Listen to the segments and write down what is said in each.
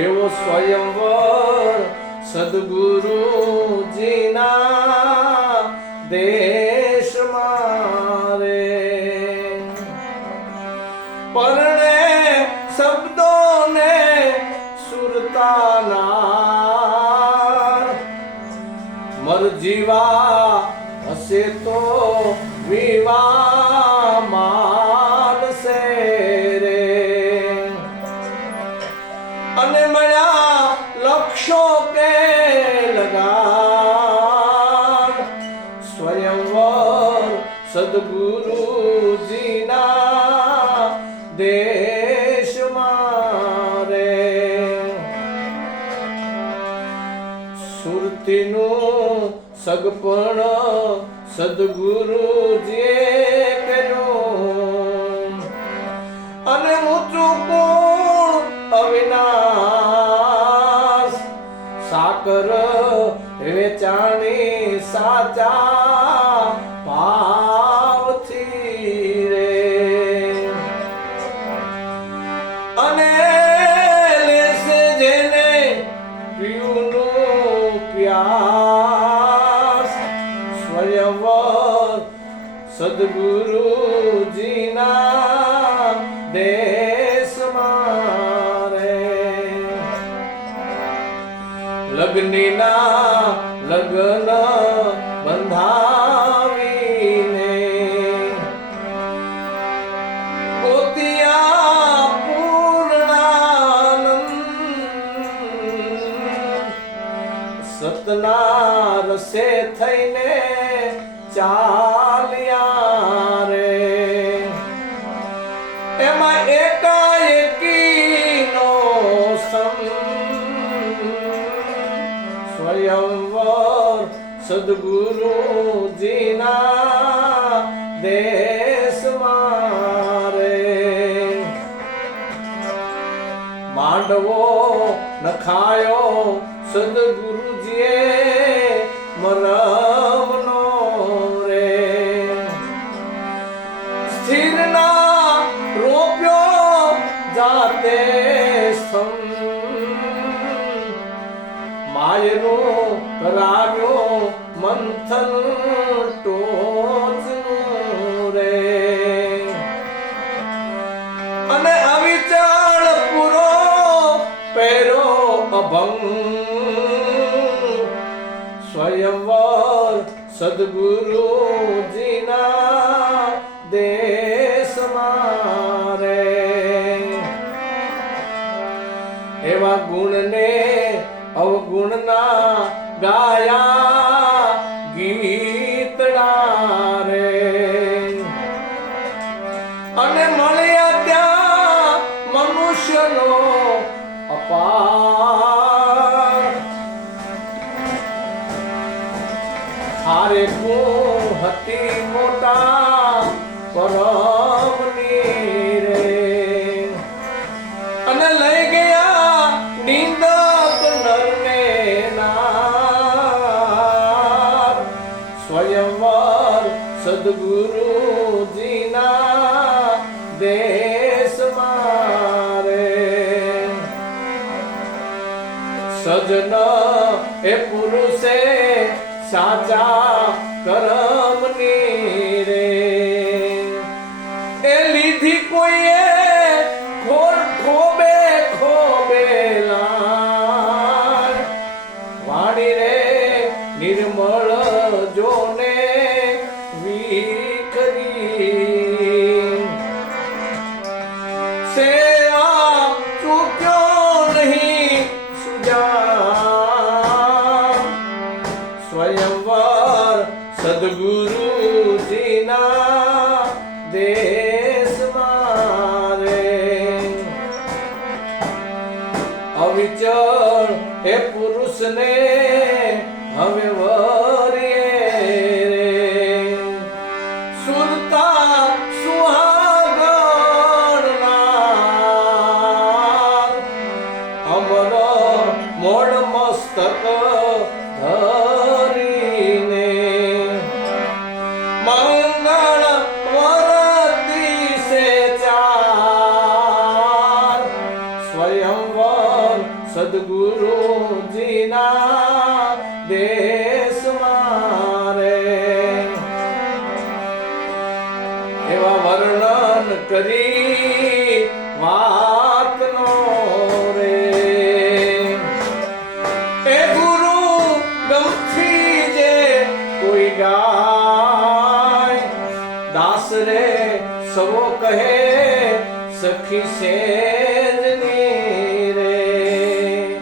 એવો સ્વયંવર સદગુરુજીના દેશમાં રે. પરણે શબ્દોને સુરતાના મરજીવા હશે તો વિવા માનસે રે. અને મળ્યા લક્ષો કે લગાન સ્વયંવર સદગુરુજીના દેશમાં રે. સુરતીનું સગપણ સદગુરુજીએ કર્યું અને ઊંચું કોણ અવિનાશ સાકર વેચાણી સાચા ભાવથી રે. અને લેશે જેને પીવાનું પ્યાસ સ્વયંવર સદગુરુજીના દેશમાં રે. લગ્નના લગ્ન બંધાવીને ગોતિયા પૂર્ણાનંદ સતના રસે થઈને ચાલ્યા રે. એમાં એકાએકીનો સ્વયંવર સદગુરુજીના દેશમાં રે. માંડવો નખાયો સદગુરુજીએ મરમનો રે. સ્થિરના રોપ્યો જાતે માયનું કરાવ્યો મંથન ટોચનું રે. અને અવિચાળ પૂરો પહેરો અભંગ સ્વયંવર સદગુરુજીના દેશમાં રે. એવા ગુણને અવગુણના ગાયા ગીતડા રે. અને મળ્યા ત્યાં મનુષ્યનો અપાર હારે હું હતી મોટા પરમની રે. અને લઈ ગયા નિંદક નરને નાર સ્વયંવર સદગુરુજીના દેશમાં રે. સજન એ પુરુષે સાચા કરમની રે. એ લીધી કોઈએ ખોબે ખોબેલા વાણી રે નિર્મળ જોને વિખરી સે આ ચૂક્યો નહીં સુજા સ્વયંવર સદગુરુજીના દેશમાં રે. અવિચળ એ પુરુષને હવે વરીએ રે. સુરતા સુહાગણના અમર મોડ મસ્તક ધરીને મંગળ વરતી સે ચાર સ્વયંવર સ્વયંવર સદગુરુજીના દેશમાં રે એવા વર્ણન કરી વાતનો રે એ ગુરુ ગમથી જે કોઈ ગાય દાસ રે સવો કહે સખી સેજની રે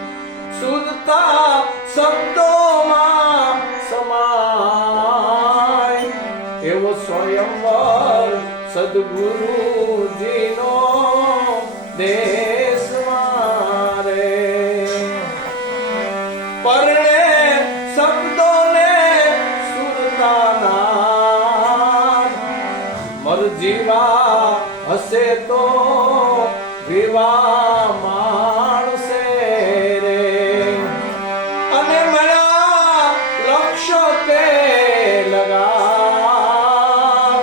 સુરતા શબ્દોમાં સમાય એવો સ્વયંવર સદગુરુજીનો દેશમાં રે પરણે શબ્દોને સુરતાના મરજીવા હશે તો વિવા માણસે રે અને મળ્યા લક્ષ્ય કે લગા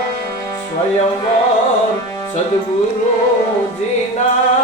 સ્વયંવર સદગુરુજીના